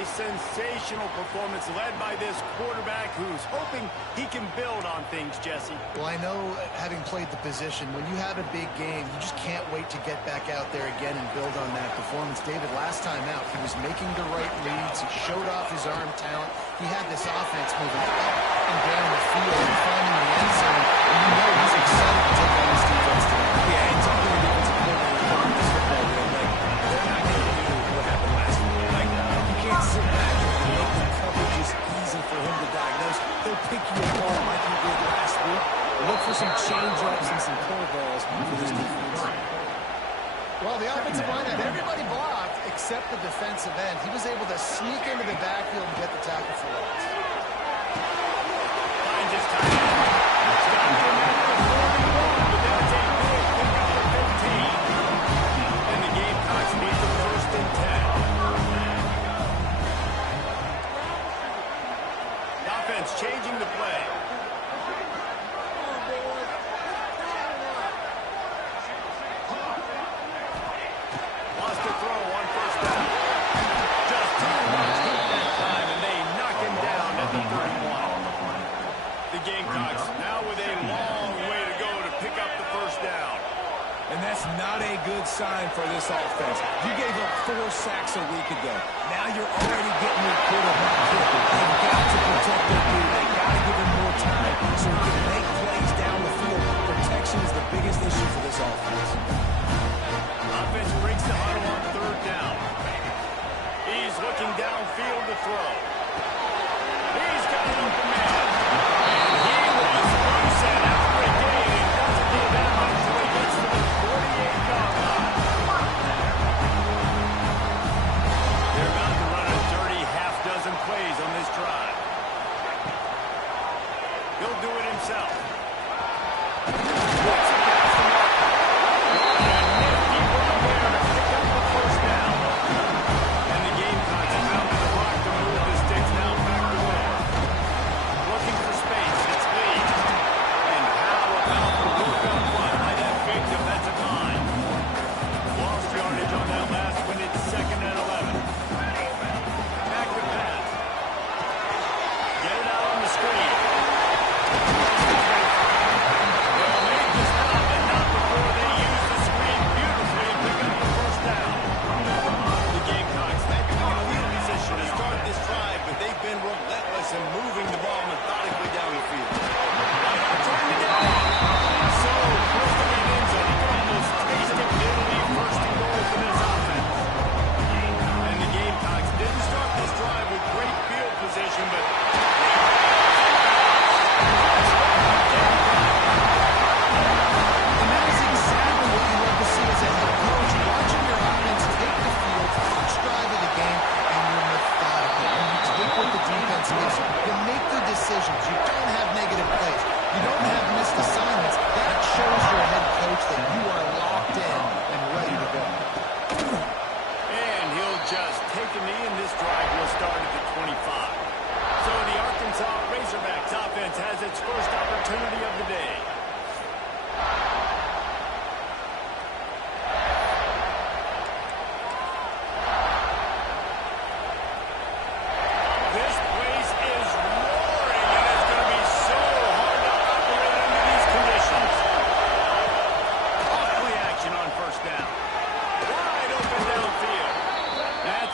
Sensational performance led by this quarterback who's hoping he can build on things, Jesse. Well, I know, having played the position, when you have a big game, you just can't wait to get back out there again and build on that performance. David, last time out, he was making the right reads. He showed off his arm talent. He had this offense moving up and down the field and finding the end zone. And you know he's excited to take on this defense today. Yeah, and talking to the defensive coordinator on this football game, like, they're not going to do what happened last week. Like, you can't sit back and make the coverages easy for him to diagnose. He'll pick you apart like he did last week. Look for some change-ups and some curveballs for this defense. Well, the offensive line had everybody blocked except the defensive end. He was able to sneak into the backfield and get the tackle for loss. Finds his tight end. It's got to be another 41, but that's a big pickup for 15. And the Gamecocks need the 1st and 10. The offense changing the play. Gamecocks now with a long way to go to pick up the 1st down. And that's not a good sign for this offense. You gave up 4 sacks a week ago. Now you're already getting your quarterback hit. They've got to protect their dude. They've got to give him more time so he can make plays down the field. Protection is the biggest issue for this offense. Offense breaks the huddle on 3rd down. He's looking downfield to throw. He's got an open man. Plays on this drive. He'll do it himself. Walks it past the mark. And a nifty run there to pick up the 1st down. And the Gamecocks found the block to move this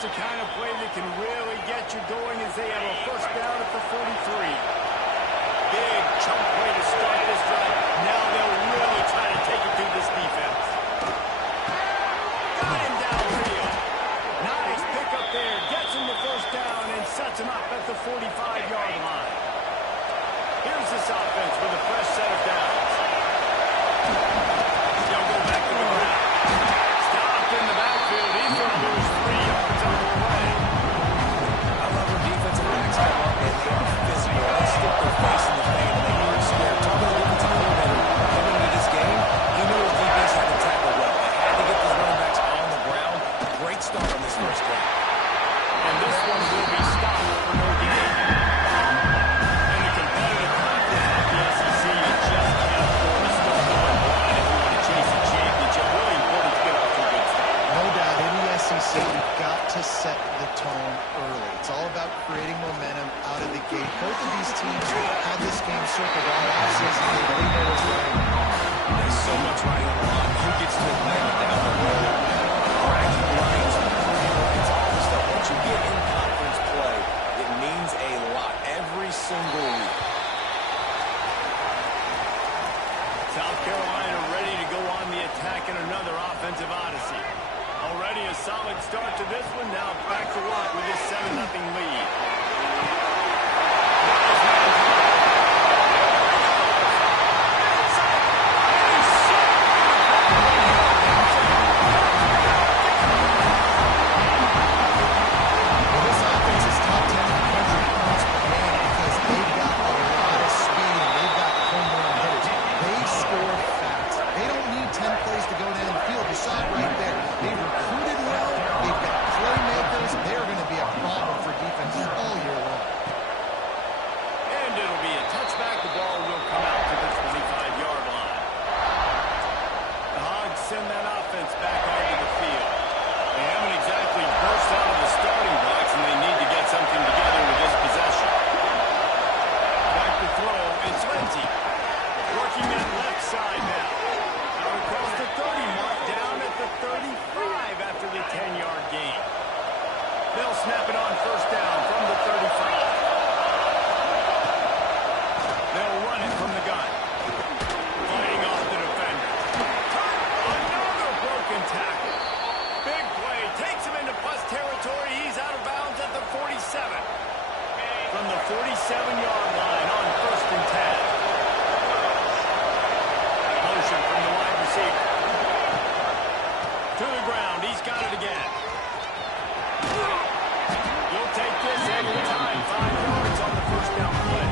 the kind of play that can really get you going as they have a first down at the 43. Big chunk play to start this drive. Now they'll really try to take it through this defense. Got him downfield. Nice pickup there. Gets him the first down and sets him up at the 45-yard line. Here's this offense with a fresh set of downs. They'll go back to the ground. Stopped in the backfield. He's going to lose 3 yards on the way. I love when defensive backs come up and they are physical. They stick their face in the paint and they aren't scared. Talking to the defensive coordinator coming into this game, he knew his defense had to tackle well. They had to get these running backs on the ground. Great start on this first drive. And this one will be stopped for no gain. In a competitive conference like the SEC, you just can't afford to start going blind if you want to chase a championship. Really important to get off to a good start. No doubt, in the SEC, you've got to set the tone early. It's all about creating momentum out of the gate. Both of these teams had this game circled all offseason. They know what's right. There's so much riding on the line. Who gets to win down the road? Bragging rights, bragging rights, all this stuff. Once you get in conference play, it means a lot every single week. South Carolina ready to go on the attack in another offensive odyssey. Already a solid start to this one. Now back to work with this 7-0 lead. Well, this offense is top 10 in the country in points per game because they've got a lot of speed and they've got home run hitters. They score fast. They don't need 10 plays to go down the field. You saw it right there. They recruited well. They've got playmakers. They're going to be a problem for defenses all year long. And it'll be a touchback. The ball will come out to the 25-yard line. The Hogs send that offense back onto the field. They haven't exactly burst out of the starting blocks, and they need to get something together with this possession. Back to throw, it's Lindsey. Working that left side now. Out across the 30 mark, down at the 35 after the 10-yard gain. They'll snap it on first down from the 35. They'll run it from the gun. Fighting off the defender. Another broken tackle. Big play. Takes him into plus territory. He's out of bounds at the 47. From the 47-yard line on first and 10. Motion from the wide receiver. To the ground. He's got it again. You'll take this every time. 5 yards on the first down play.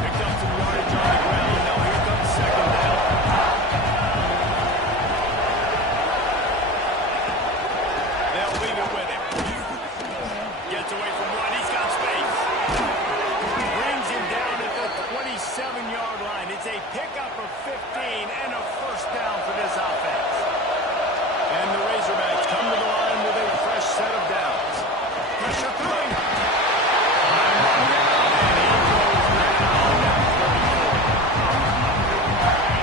Picked up some yardage on the ground. Now here comes second down. They'll leave it with him. Gets away from one. He's got space. Brings him down at the 27-yard line. It's a pickup of 15 and a first down for this offense. And the Razorbacks come to the line with a fresh set of downs. Pressure coming.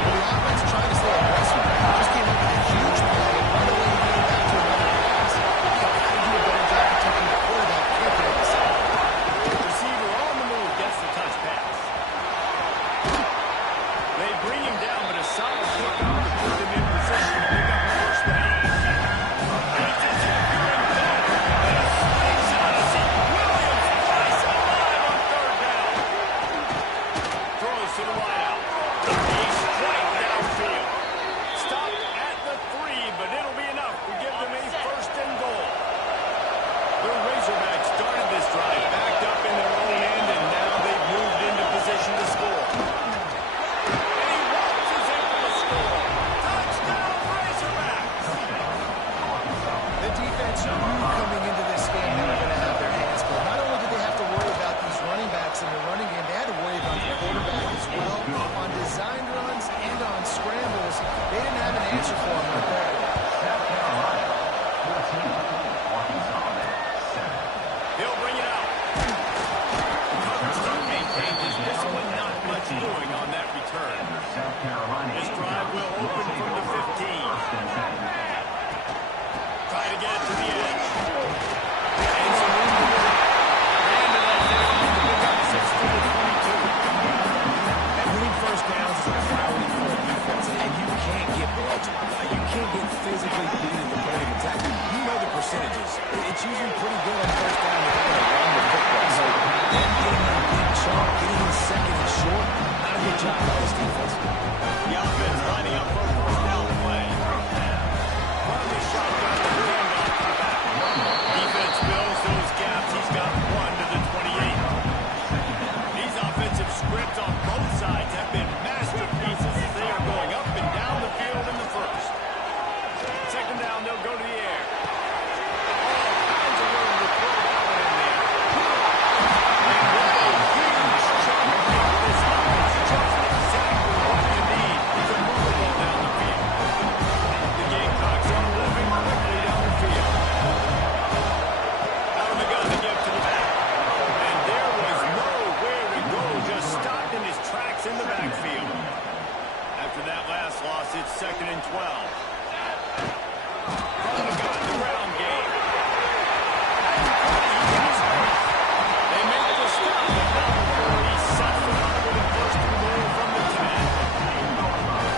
Well, the offense tried to stay aggressive. Just came up with a huge play. Right away, he came back to another pass. You've got to do a better job protecting the quarterback. Can't get the side. Receiver on the move gets the touch pass. They bring him down, but a solid pickup to put them in position to pick up the first down. It's a securing back. And a space odyssey. Williams place alive on third down. Throws to the wideout. He's straight downfield. Stopped at the 3, but it'll be enough to give them a first and goal. The Razorbacks started this drive backed up in their own end, and now they've moved into position to score. And he launches in for the score. Touchdown, Razorbacks! The defense knew coming into this game they were going to have their hands full. Not only did they have to worry about these running backs in the running game, they had to worry about the quarterback as well. On designed runs and on scrambles, they didn't have an answer for him right there. He'll bring it out. Coverage team maintained his discipline, not much doing on that return. This drive will open from the 15. Try to get it to the edge. it's usually pretty good on first down if they're going to run the football. So them getting that big chunk, getting the second and short, not a good job by this defense. The offense lining up for a first down play. From the shotgun, the handoff to the back. Defense fills those gaps. He's got one to the 28. These offensive scripts on both sides have been masterpieces as they are going up and down the field in the first. Second down, they'll go to the air. All kinds of room to throw that one in there. And what a huge chunk of this offense, just exactly what you need to move the ball down the field. The Gamecocks are moving quickly down the field. Out of the gun to give to the back. And there was nowhere to go, just stopped in his tracks in the backfield. After that last loss, it's 2nd and 12. From the gun, the ground game. They make the stop, but not before he sets them up with a first and goal from the 10.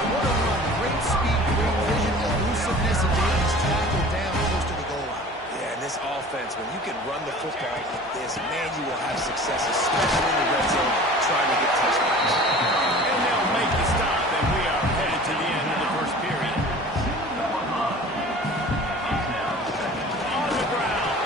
What a run. Great speed, great vision, elusiveness, and Davis tackled down close to the goal line. Yeah, and this offense, when you can run the football like this, man, you will have success, especially in the red zone, trying to get touchdowns. And they'll make the stop, and we are headed to the end of the first period. On the ground.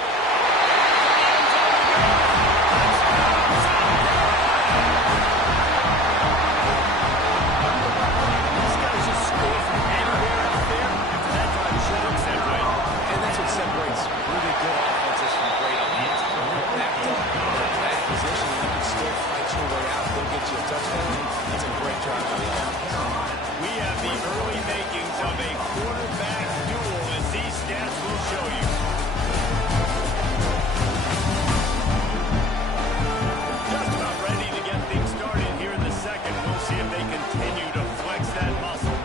These guys just score from anywhere out there. That drive sure looks that way. And that's what separates really good offenses from great offenses. When you're backed up in a bad position, you can still fight your way out, go get you a touchdown. That's a great drive by the offense. We have the early makings of a quarterback duel, as these stats will show you. Just about ready to get things started here in the second. We'll see if they continue to flex that muscle.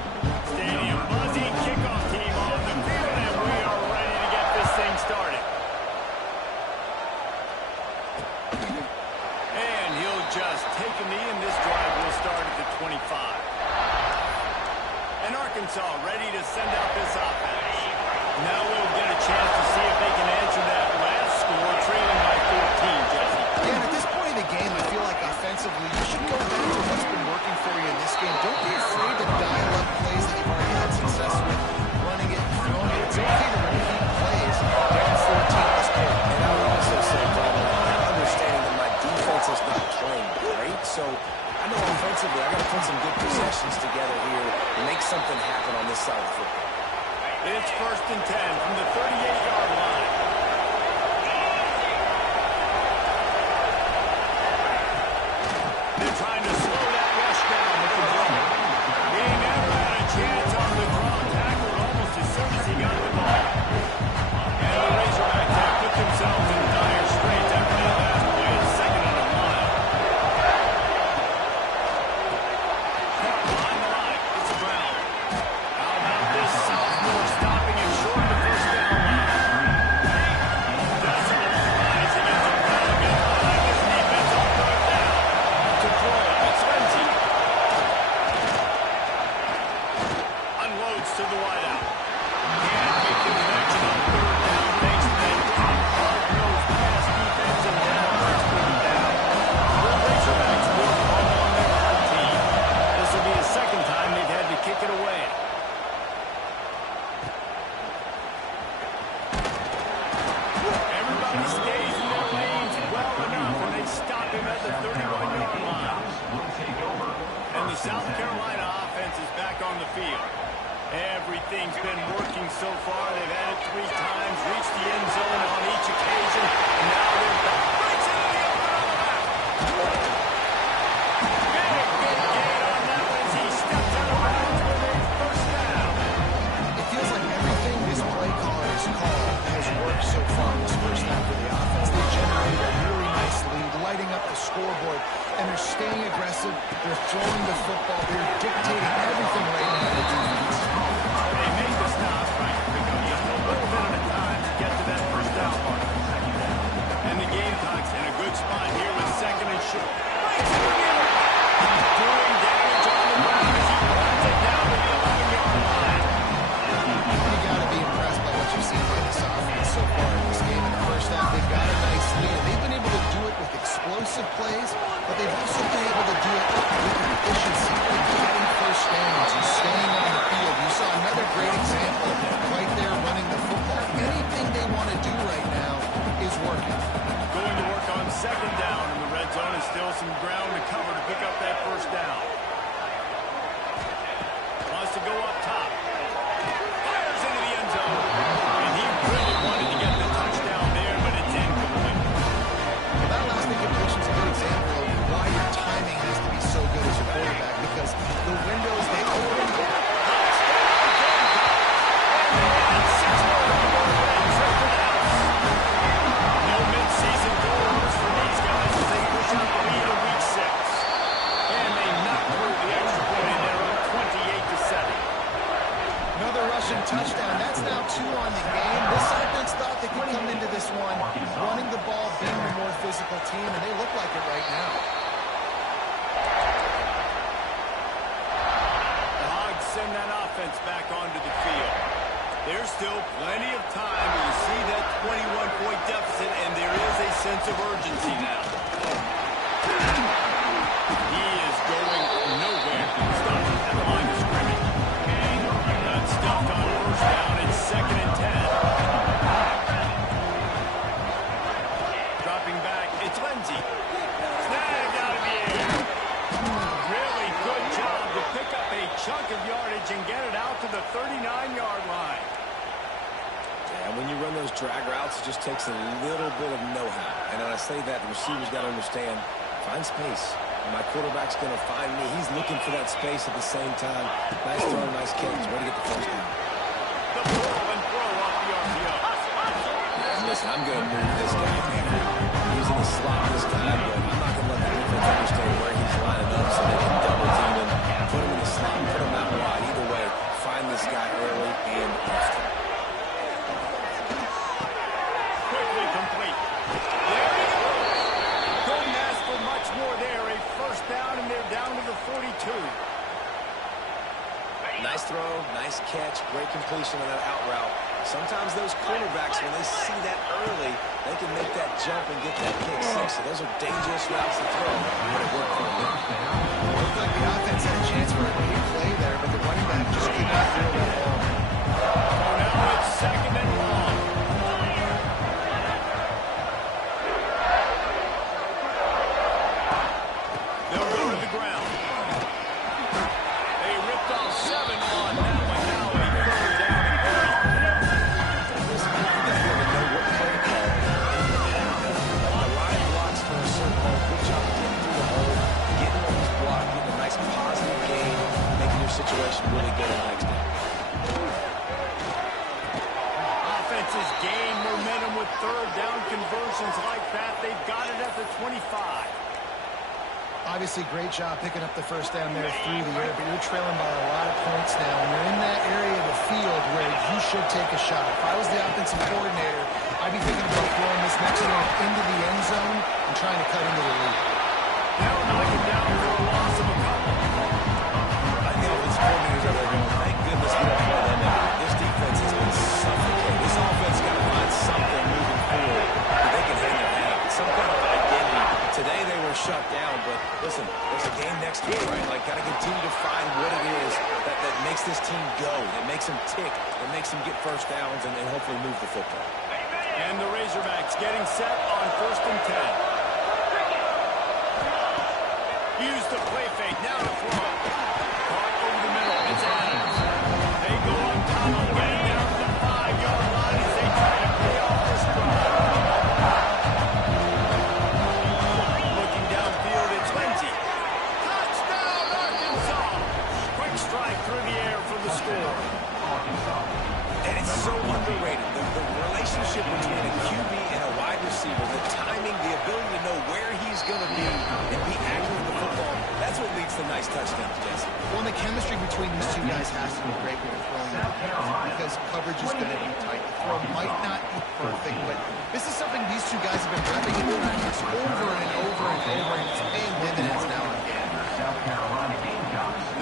Stadium buzzing, kickoff team on the field, and we are ready to get this thing started. And he'll just take a knee, and this drive will start at the 25. And Arkansas ready to send out this offense. Now we'll get a chance to see if they can answer that last score, trailing by 14, Jesse. Yeah, and at this point in the game, I feel like offensively, you should go back to what's been working for you in this game. Don't be afraid to dial up plays that you've already had success with, running it, throwing it. It's okay to repeat plays down 14 this game. And I would also say, Brandon, I'm understanding that my defense is not playing great, so I know offensively I got to put some good possessions together here and make something happen on this side of the football. It's 1st and 10 from the 38-yard line. They're trying to slow that rush down with the draw. He never had a chance on the draw. Tackled almost as soon as he got the ball. And the Razorbacks have put themselves in dire straits after that last play. It's 2nd and 1. Behind the line, it's Brown. How about this sophomore stopping him short of the first down line? Doesn't rise against a Brown. Gets behind this defense on 3rd down. To throw, it's Lindsey. Unloads to the wideout. Can't make the connection on 3rd down. Makes that hard-nosed pass defense, and that hurts them down. The Razorbacks will call on their hard team. This will be the second time they've had to kick it away. Everybody stays in their lanes well enough, and they stop him at the 31-yard line. And the South Carolina offense is back on the field. Everything's been working so far. They've had it 3 times, reached the end zone on each occasion, and now they're back. Breaks into the open on the back. Big gain on that one as he steps out of bounds with a first down. It feels like everything this play caller has called has worked so far in this first half of the offense. They generated a really nice lead, lighting up the scoreboard, and they're staying aggressive. They're throwing the football. They're dictating everything right now to the defense. They made the stop, right? Because just a little bit of time to get to that first down mark. And the Gamecocks in a good spot here with 2nd and short. Right to the middle. Doing damage on the ground as he runs it down to the 11-yard line. You got to be impressed by what you've seen by this offense so far in this game. And second down in the red zone and still some ground to cover to pick up that first down. Wants to go up top. Fires into the end zone. And he really wanted to get the touchdown there, but it's incomplete. Well, that last incompletion is a good example of why your timing has to be so good as a quarterback, because the windows, they open. No mid-season goals for these guys as they push out the lead in week 6. And they knock through the extra point in their own 28-7. Another rushing touchdown. That's now 2 on the game. This offense thought they could come into this one running the ball, being the more physical team, and they look like it right now. The Hogs send that offense back onto the field. There's still plenty of time. You see that 21-point deficit, and there is a sense of urgency now. He is going nowhere. Stopped at the line of scrimmage. Got stuffed on first down. It's 2nd and 10. Dropping back. It's Lindsey. Snagged out of the air. Really good job to pick up a chunk of yardage and get it out to the 39-yard line. And when you run those drag routes, it just takes a little bit of know-how. And when I say that, the receiver's got to understand, find space. My quarterback's going to find me. He's looking for that space at the same time. Nice throw, nice catch. Way to get the first down. The pull and throw off the RPO. And listen, I'm going to move this guy, man. He's in the slot this time, but I'm not going to let the defense understand where he's lining up so they can double team him, put him in the slot, put him out wide. Either way, find this guy early and often. Quickly complete. There we go. Couldn't ask for much more there. A first down, and they're down to the 42. Nice throw, nice catch, great completion on that out route. Sometimes those cornerbacks, when they see that early, they can make that jump and get that kick six. So those are dangerous routes to throw, but it worked for them. It looked like the offense had a chance for a big play there, but the running back just could not throw that ball. Now it's 2nd and long. They'll go to the ground. They ripped off 7 on that one. Now a 3rd down and 3. Listen, you got to be able to know what play to call. The line blocks for a certain hole. Good job getting through the hole, getting on this block, getting a nice positive gain, making your situation really good on the next day. Offenses gain momentum with 3rd down conversions like that. They've got it at the 25. Obviously, great job picking up the first down there through the air, but you're trailing by a lot of points now, and you're in that area of the field where you should take a shot. If I was the offensive coordinator, I'd be thinking about throwing this next one into the end zone and trying to cut into the lead. Now knocking down for a loss of a couple. I think the offensive coordinators are there going, thank goodness we don't play them now. This defense has been suffocated. This offense got to find something moving forward that they can hang their hat on. Some kind of identity. Today they were shut down, but listen, there's a game next week, right? Like, got to continue to find what it is that makes this team go, that makes them tick, that makes them get first downs and hopefully move the football. And the Razorbacks getting set on 1st and 10. Use the play fake, now to throw. Caught over the middle, it's Adams. They go on top, getting down to the 5-yard line as they try to pay off this drive. Looking downfield, it's Lindsey. Touchdown, Arkansas! Quick strike through the air for the score. And it's so underrated. The relationship between a QB and a wide receiver, the timing, the ability to know where he's going to be and be accurate with the football, that's what leads to nice touchdowns, Jesse. Well, the chemistry between these two guys has to be great when they're throwing the ball because coverage is going to be tight. The throw might not be perfect, but this is something these two guys have been repping in practice over and over and over, and it's paying dividends now and again.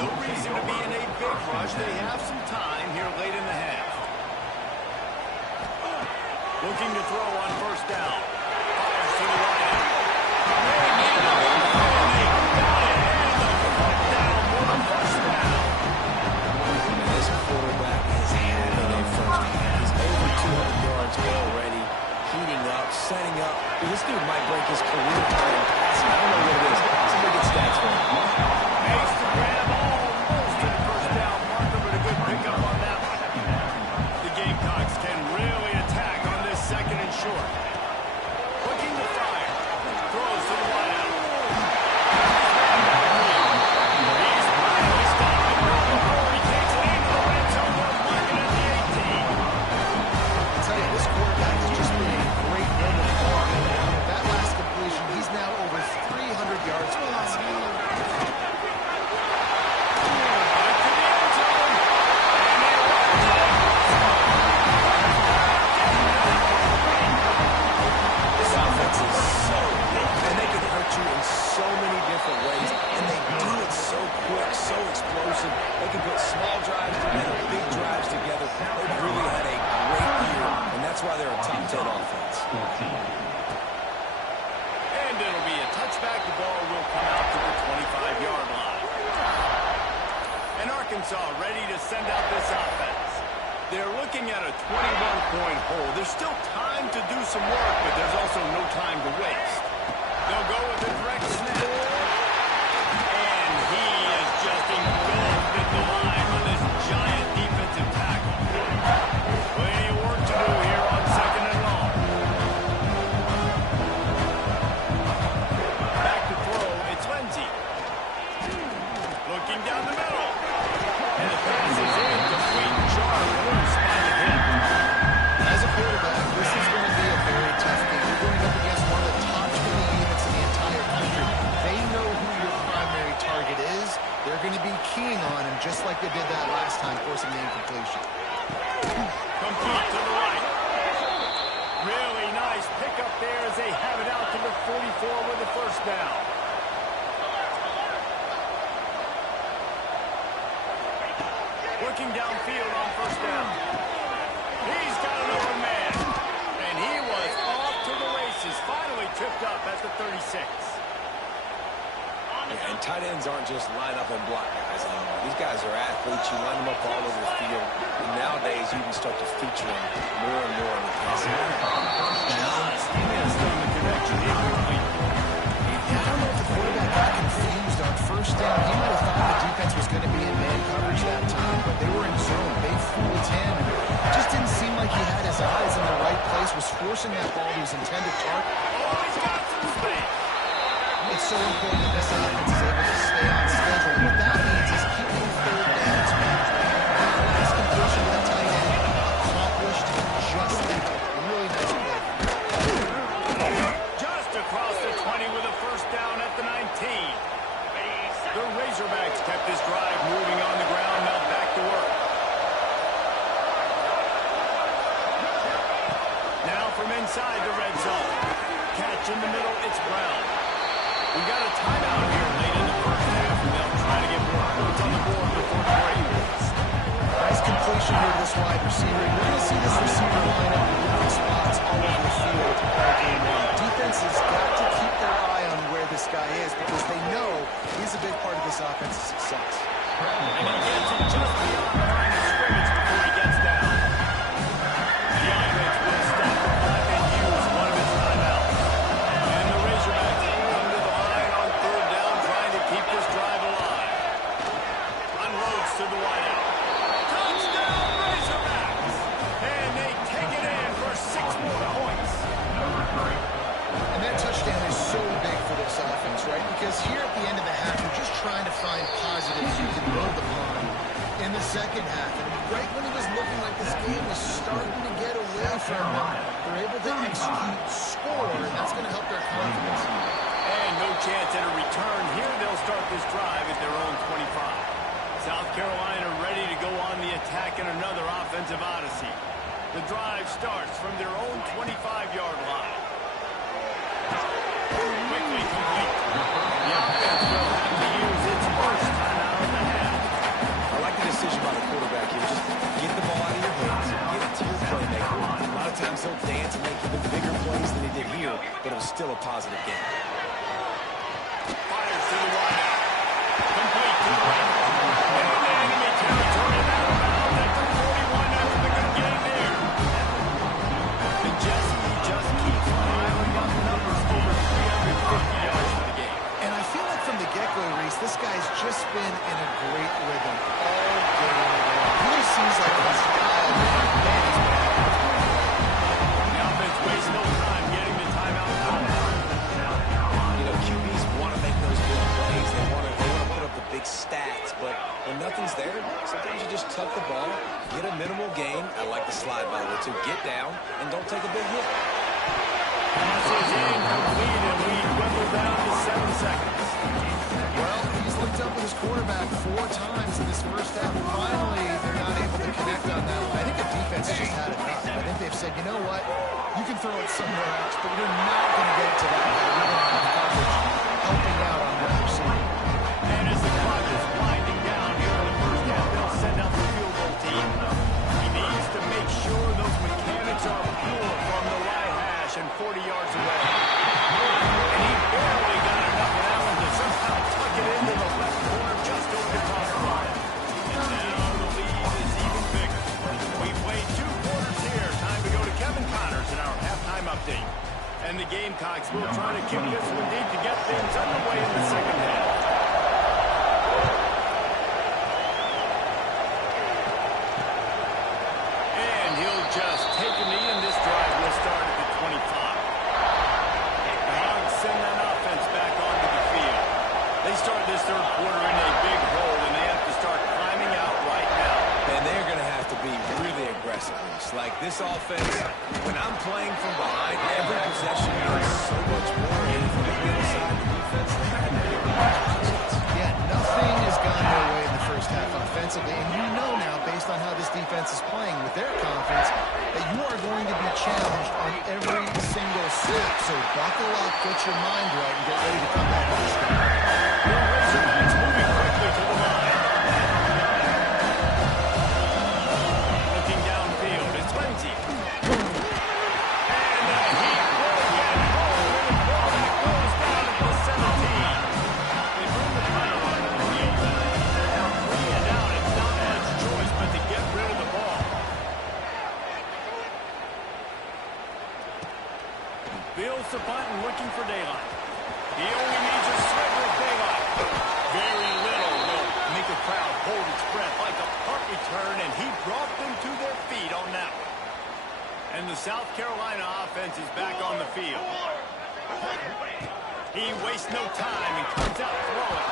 No reason to be in a big rush. They have some time here late in the half. Looking to throw on first down. Fires to the right. This quarterback is having a first half. He's over 200 yards already, heating up, setting up. His dude might break his career time in passing. I don't know what it is. Some pretty good stats for him. Makes the grab almost to the first down marker, but a good pickup on that one. The Gamecocks can really attack on this second and short. Looking to fire. Throws to the wideout. He's finally stopped the ball before he takes it into the red zone. They're marking at the 18. I'll tell you, this quarterback has just been a great run of ball. With that last completion, he's now over 300 yards passing. This offense is so big, and they can hurt you in so many different ways, and they do it so quick, so explosive. They can put small drives together, big drives together. They've really had a great year, and that's why they're a top 10 offense. And it'll be a touchback. The ball will come out to the 25-yard line. And Arkansas ready to send out this offense. They're looking at a 21-point hole. There's still time to do some work, but there's also no time to waste. They'll go with a direct snap. And he is just engulfed at the line on this giant defensive tackle. Plenty of work to do here on second and long. Back to throw, it's Lindsey. Looking down the middle. And the pass is incomplete. Jarred loose by the hip. As a quarterback, this is going to be a very tough game. You're going up against one of the top 20 units in the entire country. They know who your primary target is. They're going to be keying on him just like they did that last time, forcing the incompletion. Complete to the right. Really nice pickup there as they have it out to the 44 with the first down. Working downfield on first down. He's got an open man. And he was off to the races. Finally tripped up at the 36. Yeah, and tight ends aren't just line up and block guys anymore. These guys are athletes. You line them up all over the field. And nowadays, you can start to feature them more and more in the passing game. Just missed on the connection. Incomplete. I don't know if the quarterback got confused on first down. He might have thought the defense was going to be in man coverage that time, but they were in zone. They fooled him. It just didn't seem like he had his eyes in the right place, was forcing that ball to his intended target. Oh, he's got some space. It's so important that this offense is able to stay on schedule. And what that means is keeping third downs manageable. That last completion to the tight end accomplished just that. Really nice play. Just across the 20 with a first down at the 19. The Razorbacks kept this drive moving on the ground. Now back to work. Now from inside the red zone. Catch in the middle, it's Brown. We got a timeout here late in the first half, and they'll try to get more points on the board before the break. Nice completion here to this wide receiver. You're going to see this receiver line up in different spots all over the field all game long. Defense has got to keep their eye on where this guy is because they know he's a big part of this offense's success. And he gets it just beyond the line of scrimmage before he gets down. The offense will stop the clock and use one of its timeouts. And the Razorbacks come to the line on third down, trying to keep this drive alive. Unloads to the wideout. Touchdown, Razorbacks! And they take it in for 6 more points. And that touchdown is so big for this offense, right? Because here at the end of the half, you're just trying to find positives you can build upon in the second half. And right when it was looking like this game was starting to get away from them, they're able to execute, score, and that's going to help their confidence. And no chance at a return. Here they'll start this drive at their own 25. South Carolina ready to go on the attack in another offensive odyssey. The drive starts from their own 25-yard line. Quickly complete. The offense will have to use its first timeout of the half. I like the decision by the quarterback here. Just get the ball out of your hands, get it to your playmaker. A lot of times he'll dance and make even bigger plays than he did here, but it was still a positive game. Fires to the wideout. Complete to the right. And the enemy territory and out of bounds at the 41 after the good game there. And Jesse just keeps piling up numbers down and don't take a big hit. Pass is incomplete, and we dwindle down to 7 seconds. Well, he's linked up with his quarterback 4 times in this first half. Finally, they're not able to connect on that one. I think the defense just had enough. I think they've said, you know what, you can throw it somewhere else, but you're not going to get it to that guy. We're going to have coverage helping out on that receiver. And as the clock is winding down here in the first half, they'll send out the field goal team. He needs to make sure those mechanics are pure from the right hash and 40 yards away. And he barely got enough of that one to somehow tuck it into the left corner just over the crossbar. And now the lead is even bigger. We've played 2 quarters here. Time to go to Kevin Connors in our halftime update. And the Gamecocks will try to kick this one deep to get things underway in the second half. And he'll just take a knee, and this drive will start at the 25. The Hogs send that offense back onto the field. They start this third quarter in a big hole, and they have to start climbing out right now. And they're going to have to be really aggressive. It's like this offense, when I'm playing from behind, every possession is so much more. And if we get inside the defense, they have to get Yeah, nothing has gone their way in the first half offensively. And you know now, based on how this defense is playing with their confidence, that you are going to be challenged on every single snap. So buckle up, get your mind right, and get ready to come back on the score. The Razorbacks moving quickly to the line. Looking downfield, it's Lindsey. And a heat will get home, and the ballback goes down at the 17. They bring the punter onto the field. Now 3 and out, it's not much choice but to get rid of the ball. Fields the punt and looking for daylight. He only needs a sliver of daylight. Very little will make a crowd hold its breath like a punt return, and he brought them to their feet on that one. And the South Carolina offense is back on the field. He wastes no time and comes out throwing.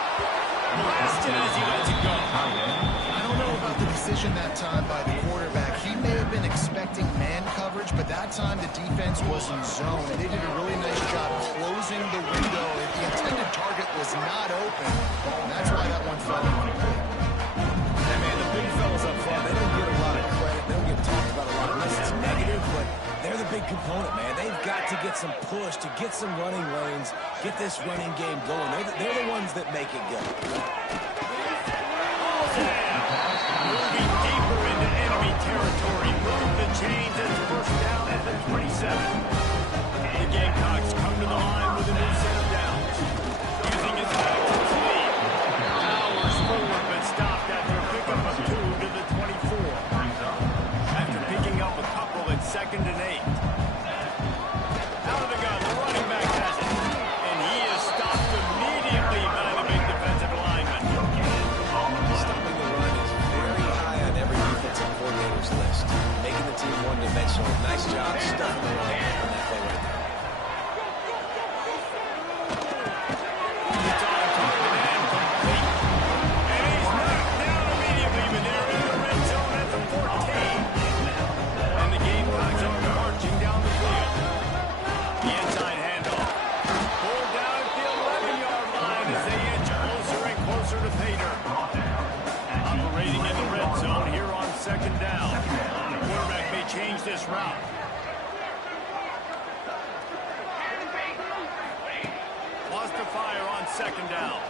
Blasted as he lets it go. I don't know about the decision that time by the quarterback. He may have been expecting man coverage, but that time the defense was in zone, and they did a really nice job closing the window. The intended target was not open, and that's why that one fell incomplete. And man, the big fellas up front, they don't get a lot of credit. They don't get talked about a lot unless it's negative, but they're the big component, man. They've got to get some push, to get some running lanes, get this running game going. They're the ones that make it go. Moving deeper into enemy territory. Move the chains. It's first down at the 27. The Gamecocks come to the line with a new set of downs. Using his back to his lead. Powers forward, but stopped after a pickup of 2 to the 24. After picking up a couple at 2nd and 8. Out of the gun, the running back has it. And he is stopped immediately by the big defensive lineman. Stopping the run is very high on every defensive coordinator's list. Making the team one-dimensional. Nice job stopping the run on that play right there. It's on target and complete. And he's knocked down immediately, but they're in the red zone at the 14. And the Gamecocks are marching down the field. The inside handoff. Pulled down at the 11-yard line as they inch closer and closer to pay dirt. Operating in the red zone here on 2nd down. The quarterback may change this route. Lost the fire on 2nd down.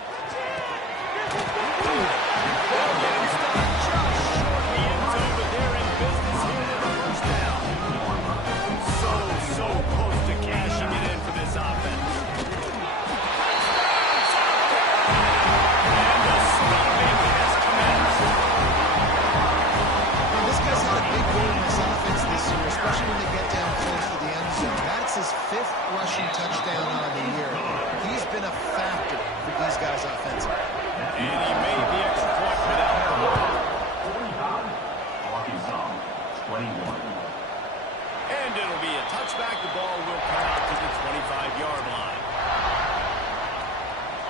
They'll get him stopped just short of the end zone, but they're in business here with a first down. So close to cashing it in for this offense. Touchdown, South Carolina! And the stomping has commenced. This guy's had a big role in this offense this year, especially when they get down close to the end zone. That's his 5th rushing touchdown on the year. He's been a factor for these guys offensively. And he made the extra point without the ball. And it'll be a touchback. The ball will come out to the 25-yard line.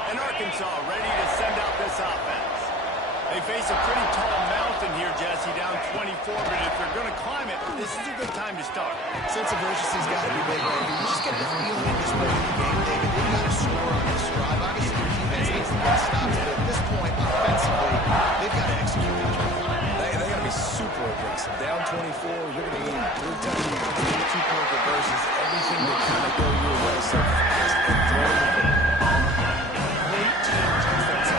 And Arkansas ready to send out this offense. They face a pretty tall mountain here, Jesse, down 24, but if they're going to climb it, this is a good time to start. Sense of urgency's got to be big right here. You just get the feeling at this point in the game, David, they've got to score on this drive. Obviously, their defense needs to get stops, but at this point, offensively, they've got to execute. They got to be super aggressive. Down 24, you're going to need 3 times 2-point conversions, everything to kind of go your way. So fast and throwing the ball. Great team defense.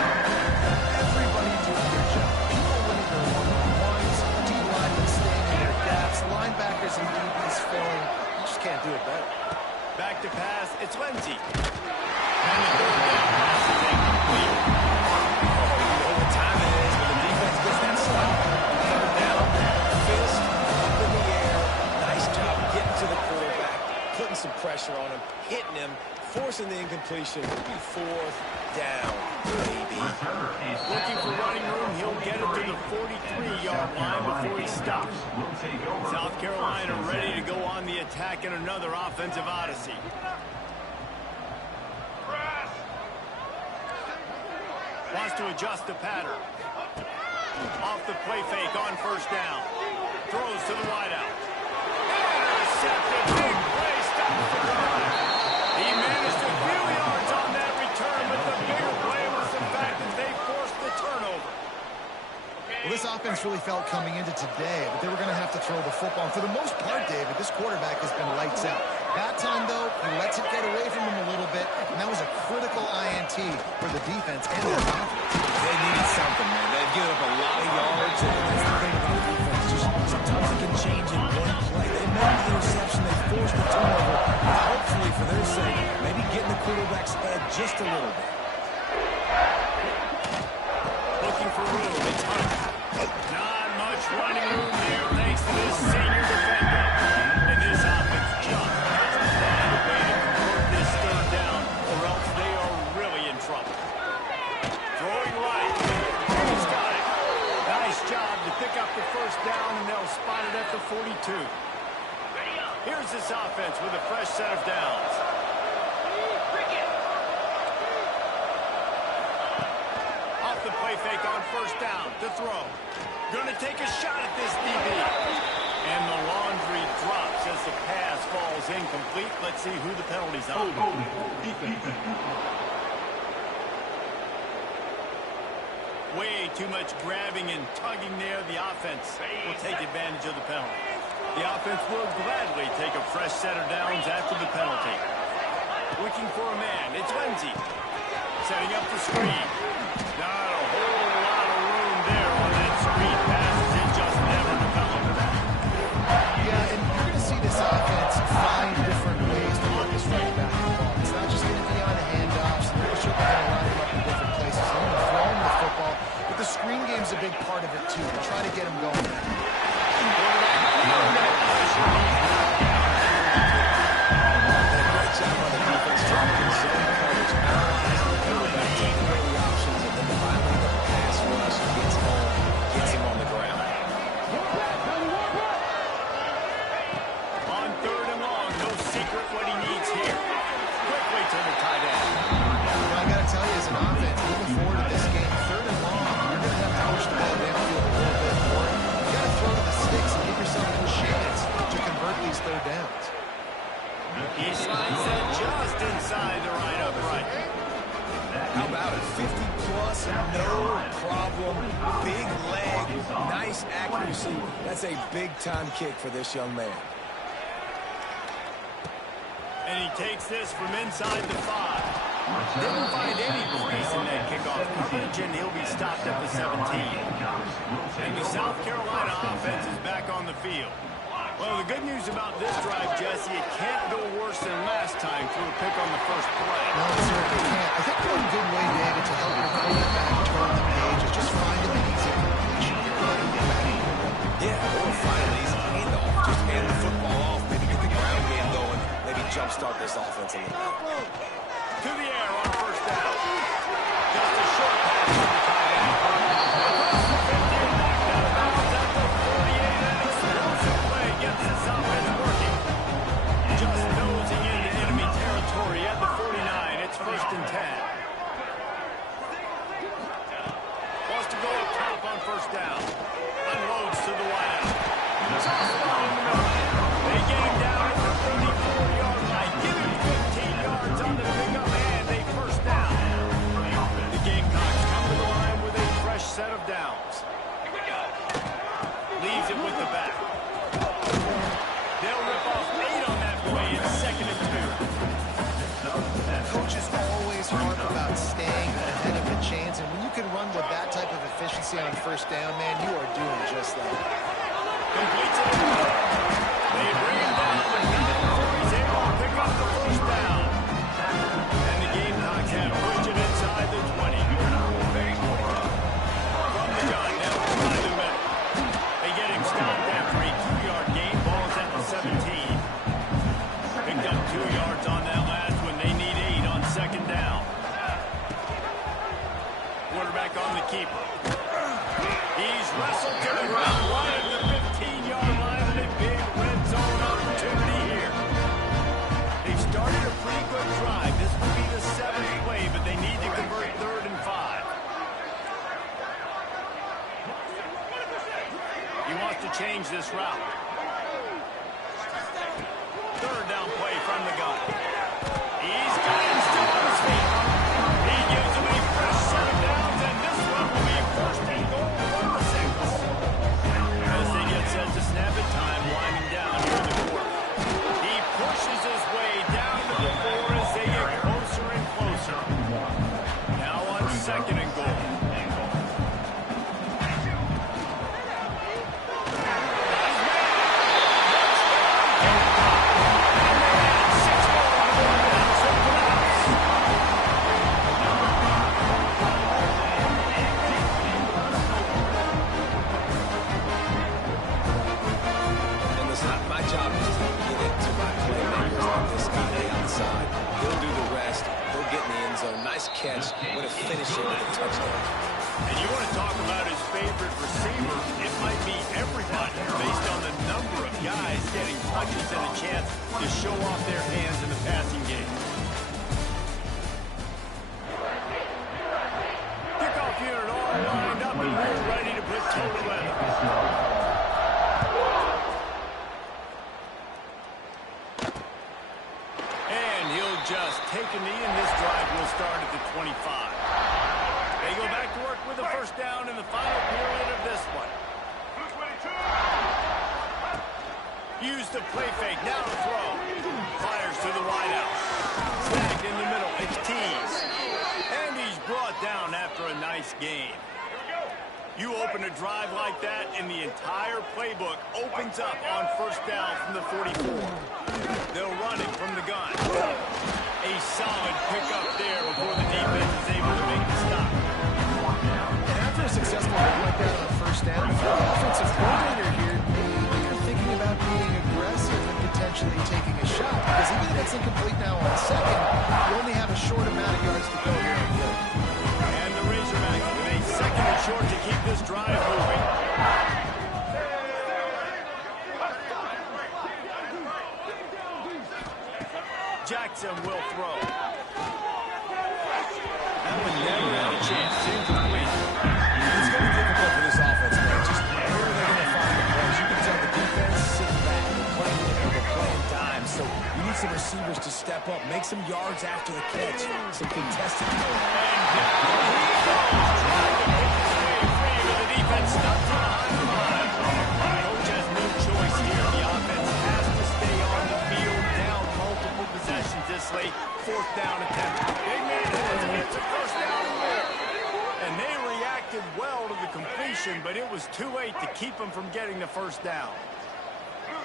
Everybody doing their job. People winning their one-on-ones, D-linemen staying in their gaps, linebackers and DBs filling. You just can't do it better. Back to pass, it's Lindsey. And the third down pass is incomplete. Oh, you know what time it is when the defense gets that stop. Third down, fist up in the air. Nice job getting to the quarterback, putting some pressure on him, hitting him, forcing the incompletion. 4th down, baby. Looking for running room, he'll get it to the 43-yard line before he stops. South Carolina ready to go on the attack in another offensive odyssey. Wants to adjust the pattern. Off the play fake on first down. Throws to the wideout. Intercepted. Big play. Stops the drive. He managed a few yards on that return, but the bigger play was the fact that they forced the turnover. Well, this offense really felt coming into today that they were going to have to throw the football. And for the most part, David, this quarterback has been lights out. That time, though, he lets it get away from him a little bit, and that was a critical INT for the defense and their offense. They needed something, man. They've given up a lot of yards, and that's the thing about defense. Just sometimes it can change in one play. They made the interception. They forced the turnover. And hopefully, for their sake, maybe getting the quarterback's head just a little bit. Looking for room. It's Hunt. Not much running room here thanks to this senior defender. And this offense just has to find a way to convert this third down, or else they are really in trouble. Throwing right. He's got it. Nice job to pick up the first down, and they'll spot it at the 42. Here's this offense with a fresh set of downs. Off the play fake on first down to throw. Gonna take a shot at this DB. And the laundry drops as the pass falls incomplete. Let's see who the penalty's on. Way too much grabbing and tugging there. The offense will take advantage of the penalty. The offense will gladly take a fresh set of downs after the penalty. Looking for a man. It's Lindsey. Setting up the screen. Not a whole lot of room there on that screen. Passes it just never developed. Yeah, and you're going to see this offense find different ways to run this right back the ball. It's not just going to be on handoffs. They're certainly going to line him up in different places. They're going to throw him the football, but the screen game's a big part of it, too. They try to get him going. Great job on the defense, dropping zone coverage, analyzing the quarterback, taking away the options, and then finally the pass rush gets home, gets him on the ground. On third and long, no secret what he needs here. Quickly to the tight end. Well, I got to tell you, as an offense, moving forward to this game, third and long, you're going to have to push the ball downfield a little bit more. You got to throw to the sticks and give yourself a chance to convert these third downs. He slides that just inside the right upright. How about it? 50-plus, no problem. Big leg, nice accuracy. That's a big-time kick for this young man. And he takes this from inside the 5. Didn't find any crease in that kickoff coverage, and he'll be stopped at the 17. And the South Carolina offense is back on the field. Well, the good news about this drive, Jesse, it can't go worse than last time through a pick on the first play. No, it certainly can't. I think one good way, David, to help your quarterback turn the page is just find him an easy completion here. Let him get back in. Yeah, or find an easy handoff. Just hand the football off, maybe get the ground game going, maybe jumpstart this offense a little bit. To the air on first down. Just a short pass to the tight end. Across the 50 and knocked out of bounds at the 48. An explosive play gets this offense working. Just nosing into enemy territory at the 49. It's first and 10. Wants to go up top. run with that type of efficiency on first down, man, you are doing just that. Completes it. They bring him down, but not before he's able to pick up the first down. And the Gamecocks have pushed it inside the 20. From the gun, now inside the middle. They get him stopped after a 2-yard gain. Ball's at the 17. Picked up 2 yards on that last one. They need 8 on second down. Quarterback on the keeper. He's wrestled to the ground right at the 15-yard line, and a big red zone opportunity here. They've started a pretty good drive. This will be the 7th play, but they need to convert 3rd and 5. He wants to change this route. 3rd down play from the gun. He's got him still on his feet. He gives him a fresh set of downs, and this one will be 1st and goal from the 6. As they get set to snap it, time winding down here in the quarter. He pushes his way down to the 4 as they get closer and closer. Now on 2nd and goal. Catch, what a finish with a touchdown. And you want to talk about his favorite receiver, it might be everybody based on the number of guys getting touches and a chance to show off their hands in the passing game. Kickoff unit all lined up and we're ready to put toe to leather. Just take a knee, and this drive will start at the 25. They go back to work with a 1st down in the final period of this one. Use the play fake, now to throw. Fires to the wideout. Snagged in the middle, it's Tees. And he's brought down after a nice gain. You open a drive like that, and the entire playbook opens up on 1st down from the 44. They'll run it from the gun. A solid pickup there before the defense is able to make the stop. And after a successful run like that on 1st down, if you're the offensive coordinator here, you're thinking about being aggressive and potentially taking a shot. Because even if it's incomplete now on 2nd, you only have a short amount of yards to go here. And the Razorbacks with a 2nd and short to keep this drive moving. Jackson will throw. That one never had a chance. Incomplete. It's going to be difficult for this offense, man. Just where are they going to find the plays? You can tell the defense sitting back. They're playing linear, they're playing dime. So you need some receivers to step up, make some yards after the catch, some contested. And now he goes. Trying to make his way free, but the defense stuck behind the line. Coach has no choice here. The offense has to stay on the field, down multiple possessions this late. 4th down attempt. Big man has to get to 1st down and more. And they reacted well to the completion, but it was too late to keep them from getting the 1st down.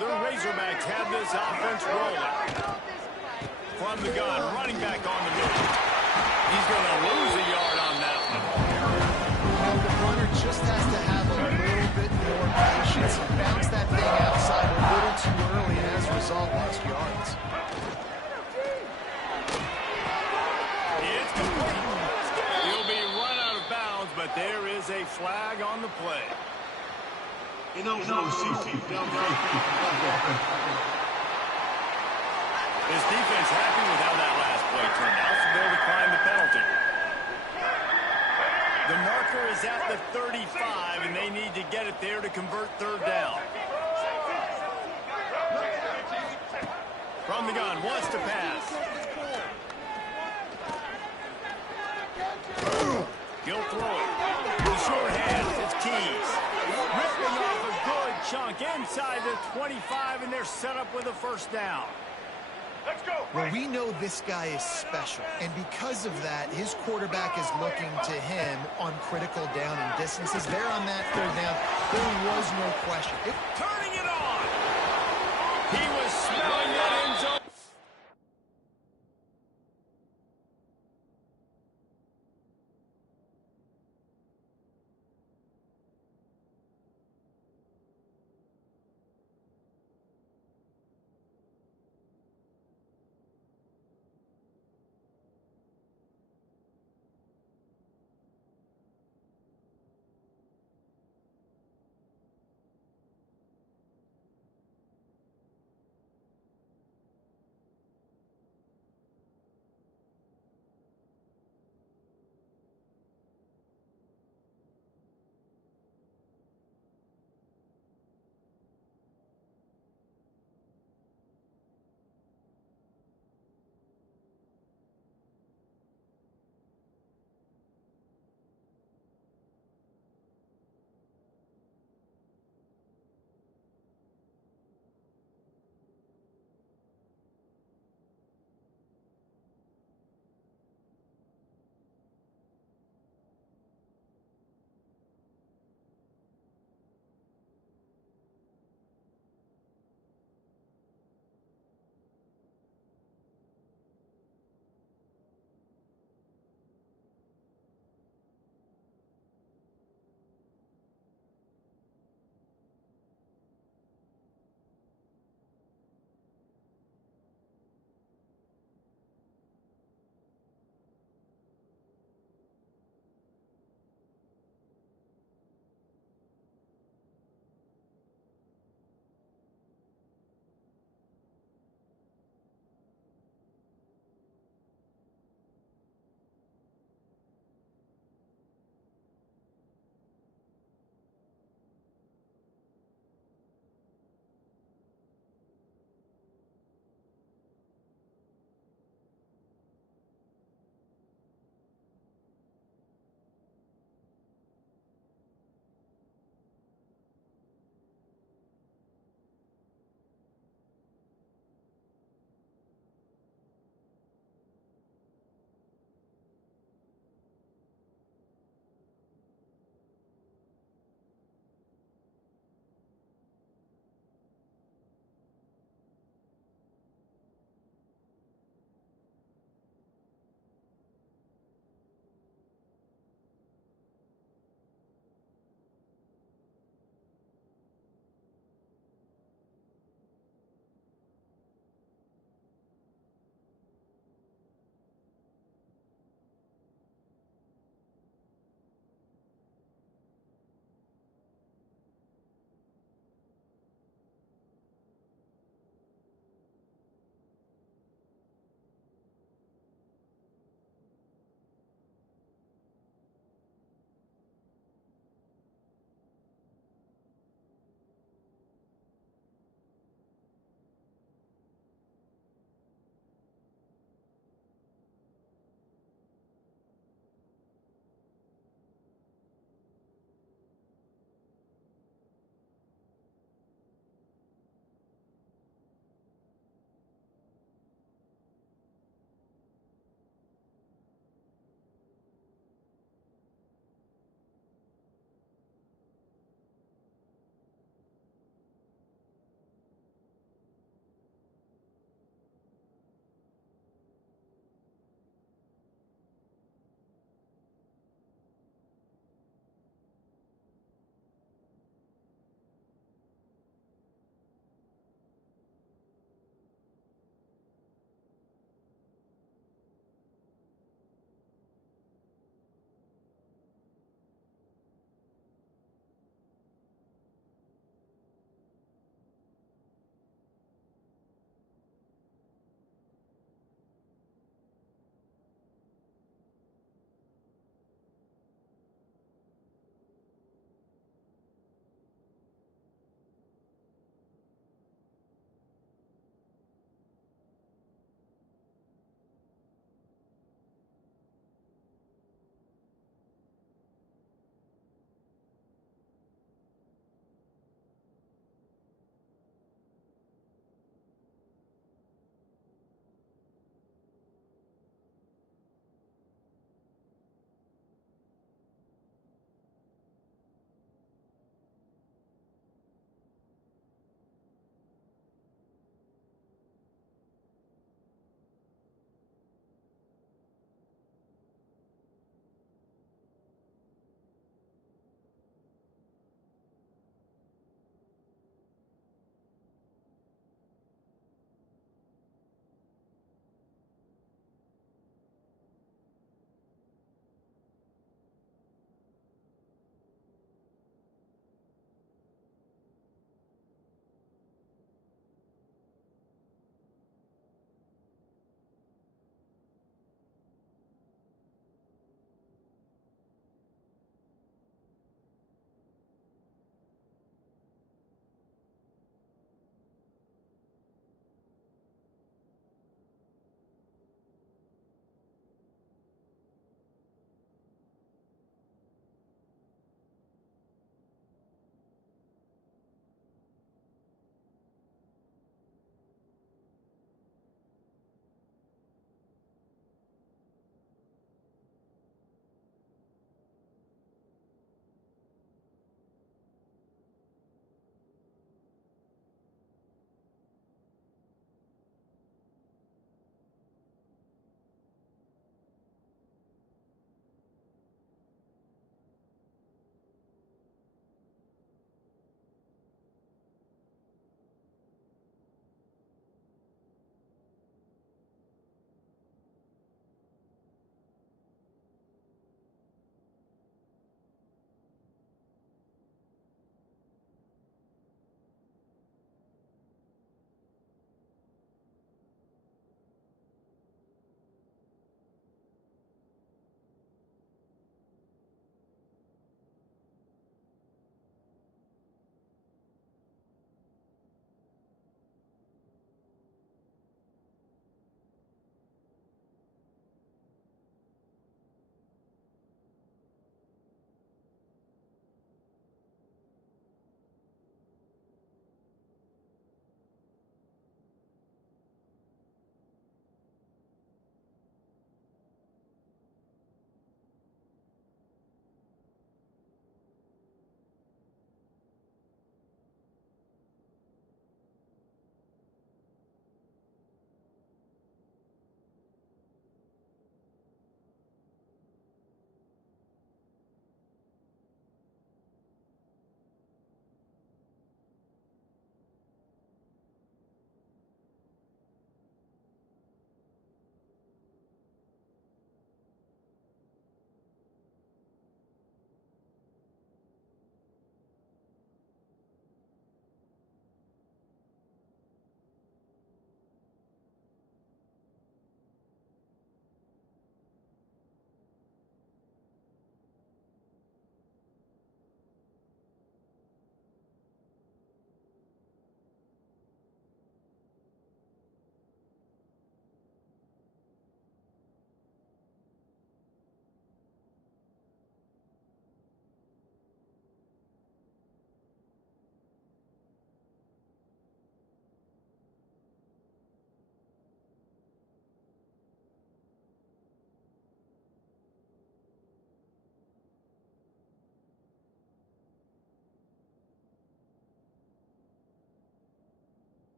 The Razorbacks have this offense rolling. From the gun, running back on the move. He's going to lose a yard on that one. Well, the runner just has to have a little bit more patience and bounce that thing outside a little too early, and as a result, lost yards. It's complete. He'll be run out of bounds, but there is a flag on the play. This defense happy with how that last play turned out, so they'll decline the penalty. The marker is at the 35, and they need to get it there to convert 3rd down. From the gun, wants to pass. He'll throw it. The short hands, it's Tees. Ripping off a good chunk inside the 25, and they're set up with a 1st down. Well, we know this guy is special, and because of that, his quarterback is looking to him on critical down and distances. There on that third down, there was no question. Turning it on. He was smelling that end zone.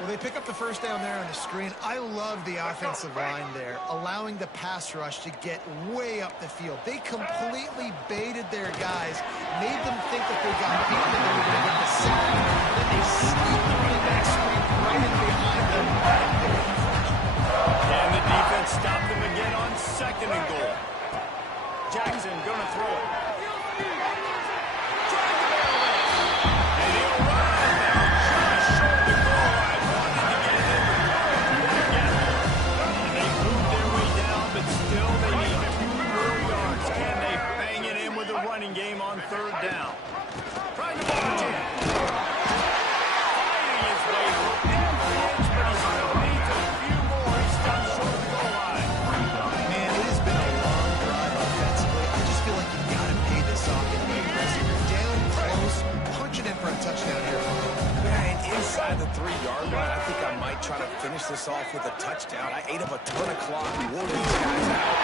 Well, they pick up the first down there on the screen. I love the offensive line there, allowing the pass rush to get way up the field. They completely baited their guys, made them think that they got beaten and they were going to get the sack. Then they sneak the running back screen right in behind them. And the defense stopped them again on 2nd and goal. Jackson going to throw it. And he'll run out now, just short the goal line. Wanted to get it in the again. And they moved their way down, but still they need a few more yards. Can they bang it in with a running game on 3rd down? Trying to march in. Fighting his way through every inch, but he still needs a few more. He stopped short of the goal line. Man, it has been a long drive offensively. I just feel like you've got to pay this off and be aggressive. You're down close, punch it in for a touchdown here. Yeah, and inside the 3-yard line, I think I might try to finish this off with a touchdown. I ate up a ton of clock, wore these guys out.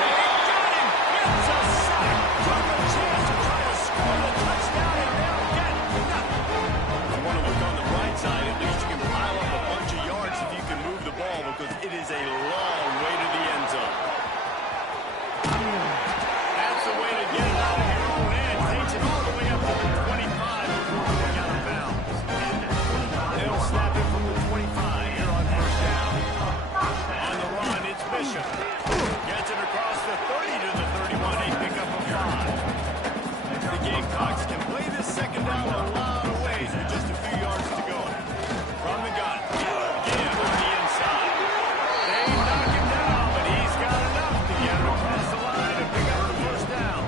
They got him! It's a sack! Took a chance to try to score the touchdown, and they'll get nothing. I want to look on the right side. At least you can pile up a bunch of yards if you can move the ball, because it is a long way to the end zone. That's the way to get it out of your own end. Takes it all the way up to the 25 before going out of bounds. They'll snap it from the 25 here on 1st down. On the run, it's Bishop. Gets it across the 30 to the 31. They pick up a 5. The Gamecocks can play this 2nd down a lot of ways with just a few yards to go. From the gun, again on the inside. They knock him down, but he's got enough to get him across the line and pick up the 1st down.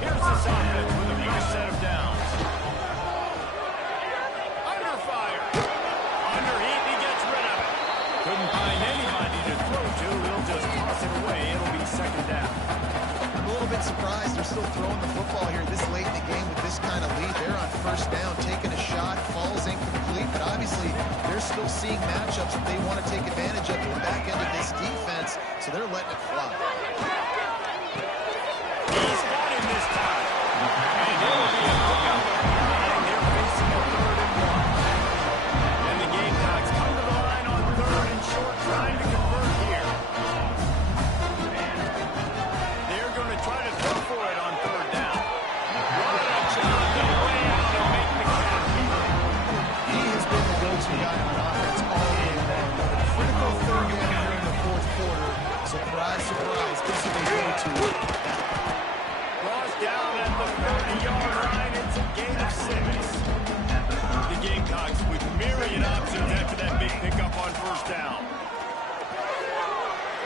Here's this offense with a first set of downs. Under fire. Under heat, he gets rid of it. Couldn't find anybody to throw to. He'll just toss it away. It'll be 2nd down. I'm a little bit surprised they're still throwing the football here this late in the game with this kind of lead. They're on 1st down, taking a shot, falls incomplete, but obviously they're still seeing matchups that they want to take advantage of at the back end of this defense, so they're letting it fly. He's got him this time. And it'll be a pickup of 9. They're facing a 3rd and 1. And the Gamecocks come to the line on 3rd and short, trying to convert here. They're going to try to throw for it on 3rd down. What a job to lay out and make the catch. He has been the go-to guy on offense all game long. But a critical 3rd down here in the 4th quarter. Surprise, surprise. This is a go-to. Cross down at the 30-yard line. It's a gain of 6. The Gamecocks with myriad options after that big pickup on 1st down.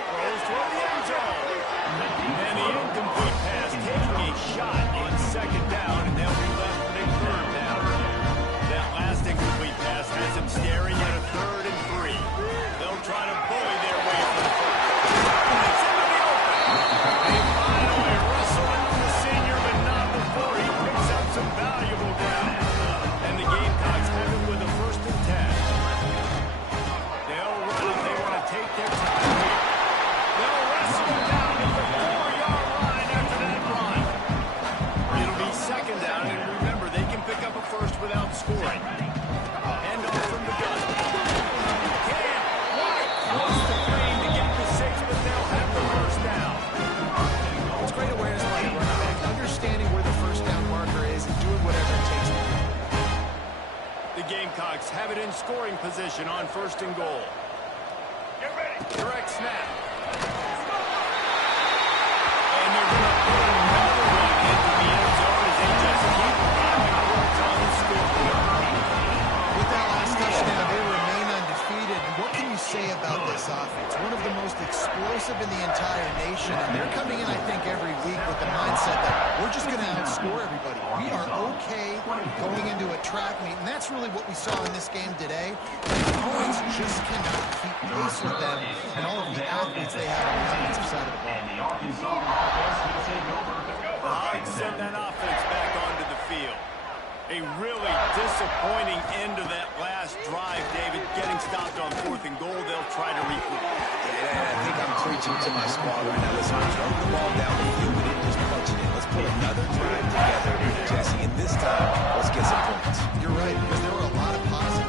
Throws toward the end zone. And the incomplete pass taking a shot on 2nd down, and they'll be left with a 3rd down. That last incomplete pass has him staring at a 3rd and 3. They'll try to bully their way for the 1st. It's into the open. They finally wrestle out the senior, but not before he picks up some valuable ground. And the Gamecocks have him with a 1st and 10. They'll run it. They want to take their time here. They'll wrestle him down at the 4-yard line after that run. It'll be 2nd down, and remember, they can pick up a 1st without scoring. Hand off from the gun. Cam White close to plane to get the 6, but they'll have the 1st down. It's great awareness by the running back, understanding where the 1st down marker is and doing whatever it takes to do. The Gamecocks have it in scoring position on 1st and goal. Get ready. Direct snap. And they're going to put another one into the end zone as they just keep driving points on the scoreboard. With that last touchdown, they remain undefeated. And what can you say about this offense? One of the most explosive in the entire nation. And they're coming in, I think, every week with the mindset that we're just going to outscore everybody. We are okay going into a track meet. And that's really what we saw in this game today. The opponents just cannot keep pace with them and all of the athletes they have on the offensive side of the ball. Hogs send that offense back onto the field. A really disappointing end to that last drive, David. Getting stopped on 4th and goal, they'll try to regroup. Yeah, I think I'm preaching to my squad right now. Let's throw the ball down the field. We didn't just punch it in. Let's put another drive together, Jesse. And this time, let's get some points. You're right, because there were a lot of positive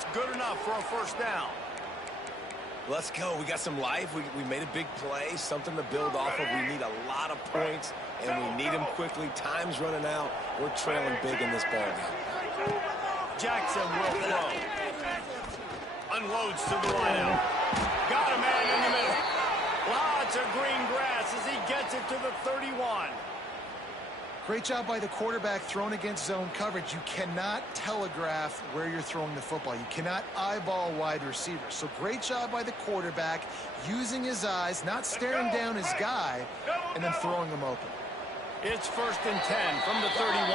That's good enough for a first down. Let's go. We got some life. We made a big play, something to build off of. We need a lot of points, and we need them quickly. Time's running out. We're trailing big in this ballgame. Jackson will throw. Unloads to the wideout. Got a man in the middle. Lots of green grass as he gets it to the 31. Great job by the quarterback thrown against zone coverage. You cannot telegraph where you're throwing the football. You cannot eyeball wide receivers. So great job by the quarterback using his eyes, not staring down his guy, and then throwing him open. It's 1st and 10 from the 31.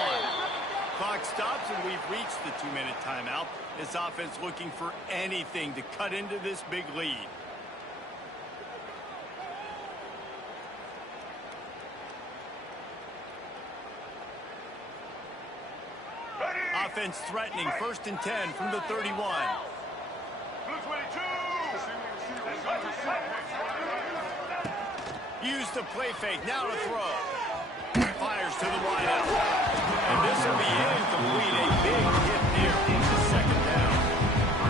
Clock stops and we've reached the 2-minute timeout. This offense looking for anything to cut into this big lead. Offense threatening 1st and 10 from the 31. Use the play fake, now to throw. Fires to the wideout. And this will be incomplete. A big hit there into 2nd down.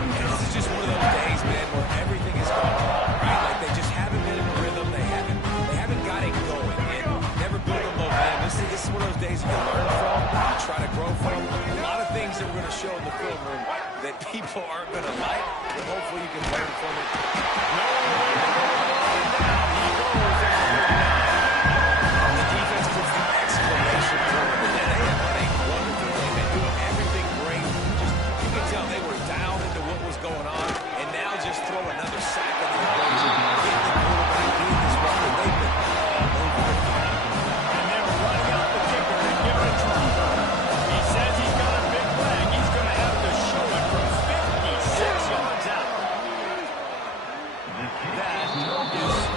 And this is just one of those days, man, where everything is going wrong, right? Like they just haven't been in rhythm. They haven't got it going. And never built a momentum. This is one of those days you learn from, you try to grow from. A lot of things that we're going to show in the film room that people aren't going to like, but hopefully you can learn from it. No way to go wrong now. He goes at The defense puts the exclamation point on it. They have done a wonderful thing. They're doing everything great. Just, you can tell they were down into what was going on, and now just throw another sack on the equation. Get the quarterback doing this well. They've been all over it. and they're running out the kicker and giving it to him. He says he's got a big leg. He's going to have to show it from 56 yards out. That is no good.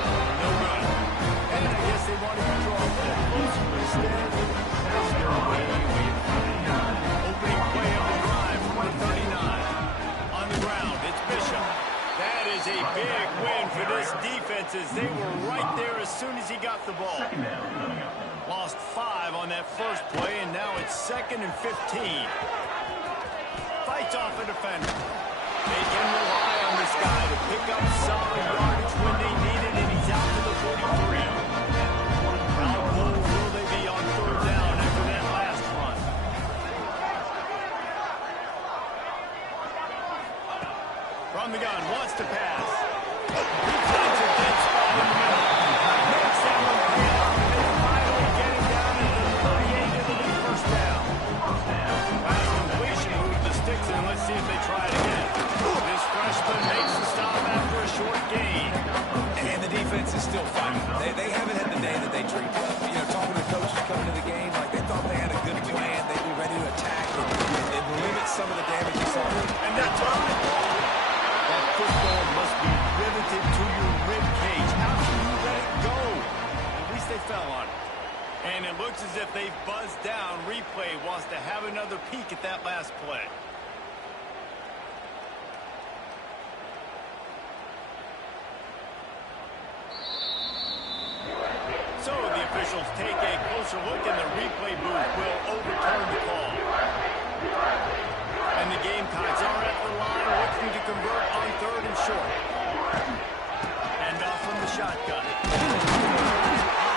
And I guess they wanted to draw a little closer, but instead, that's their way from it. Opening play of the drive from the 39. On the ground, it's Bishop. That is a big win for this defense as they were right there as soon as he got the ball. Lost 5 on that first play, and now it's 2nd and 15. Fights off a defender. They can rely on this guy to pick up solid yardage when they need it, and he's out to the 43. How bold will they be on 3rd down after that last run? From the gun, wants to pass. He finds a dead spot in the middle. Makes that one pay off, and they finally get him down into the 38 into the 1st down. Pass completion, move the sticks in. Let's see if they try it again. This freshman makes the stop after a short gain. And the defense is still fighting. They haven't had the day that they dreamed of. You know, talking to coaches coming to the game, like they thought they had a good plan. They'd be ready to attack and limit some of the damage you saw. And that's all. That football must be riveted to your rib cage. How can you let it go? At least they fell on it. And it looks as if they've buzzed down. Replay wants to have another peek at that last play. So the officials take a closer look, and the replay booth will overturn the call. And the Gamecocks are at the line looking to convert on 3rd and short. And off from the shotgun.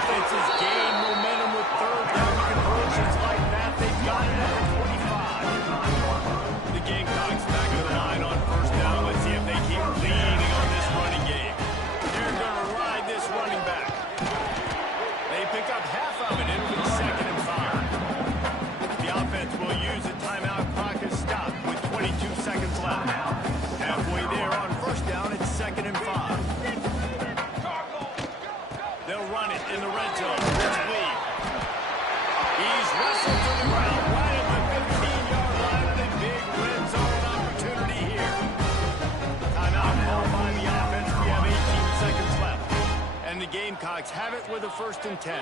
Offenses gain momentum with 3rd down conversions like that. They've got it at the 25. The Gamecocks back to the line on 1st down. Let's see if they keep leaning on this running game. They're going to ride this running back. They pick up half of it into the 2nd and 5. The offense will use a timeout. Clock is stopped with 22 seconds left. Halfway there on 1st down, it's 2nd and 5. They'll run it in the red zone. It's Lee. He's wrestled to the ground right at the 15-yard line, and a big red zone opportunity here. Timeout called by the offense. We have 18 seconds left. And the Gamecocks have it with a 1st and 10.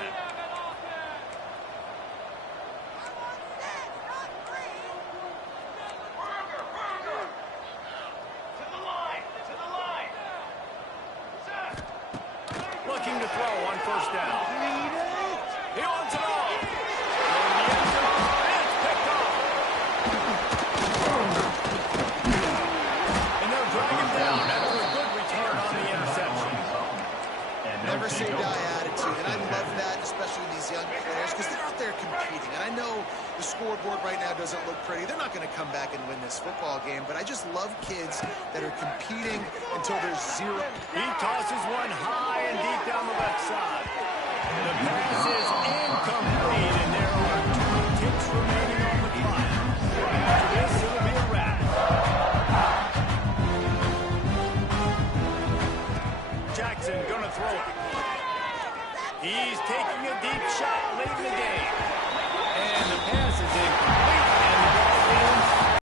Looking to throw on 1st down. He wants it all. Going to the end zone, and it's picked off. scoreboard right now doesn't look pretty. They're not going to come back and win this football game, but I just love kids that are competing until there's zero. He tosses one high and deep down the left side. The pass is incomplete, and there are 2 ticks remaining on the clock. After this, it'll be a wrap. Jackson gonna throw it. He's taking a deep shot late in the game. And the pass is incomplete.